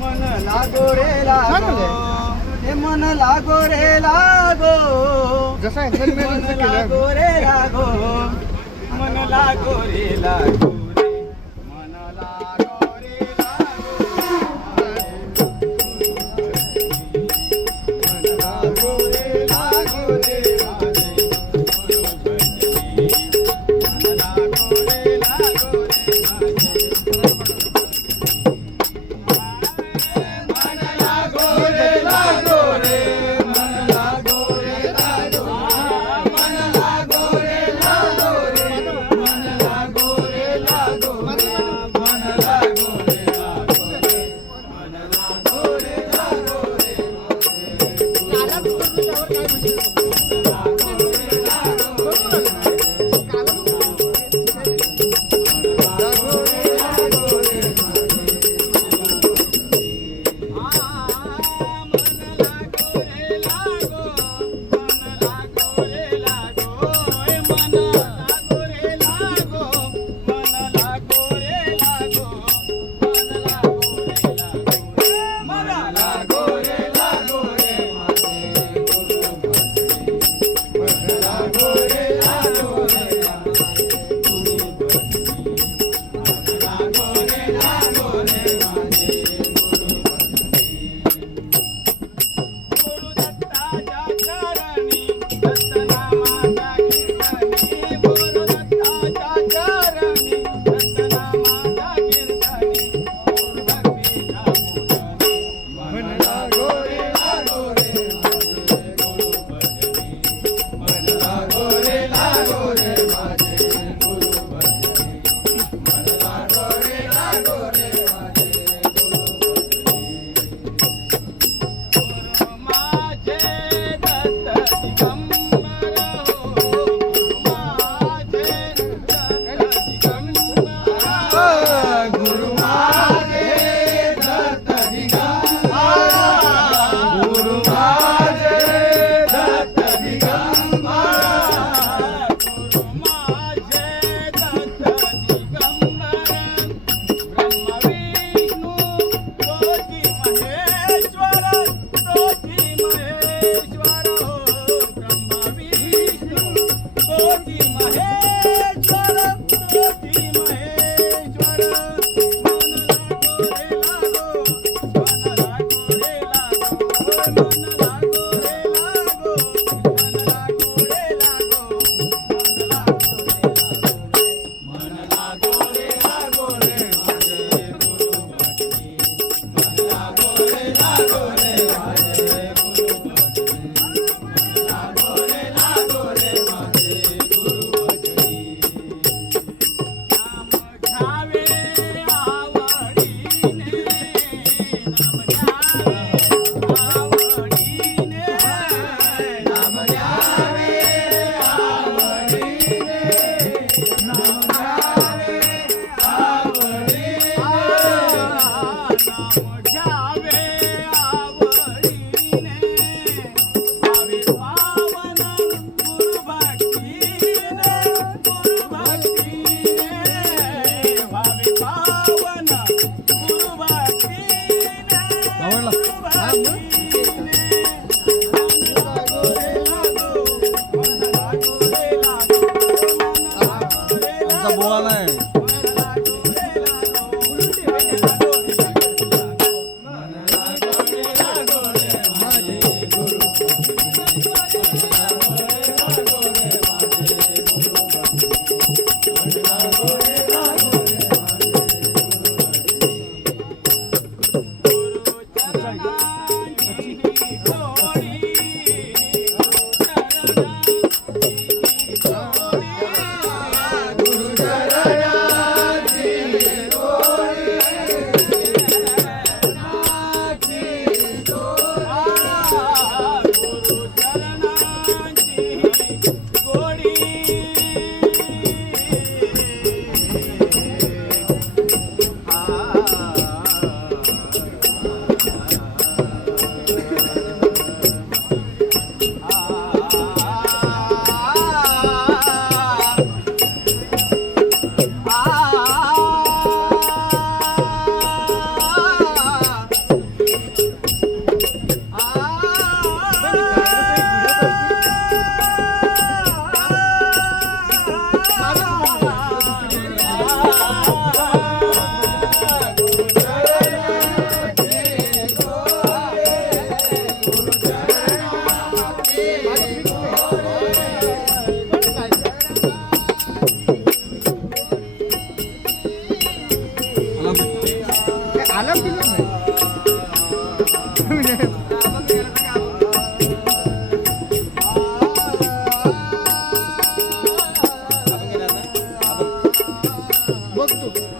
मन लागो रे लागो हे मन लागो रे लागो जसा मन लागो रे लागो मन लागो रे लागो. Thank you. 好了，来，我们 What the?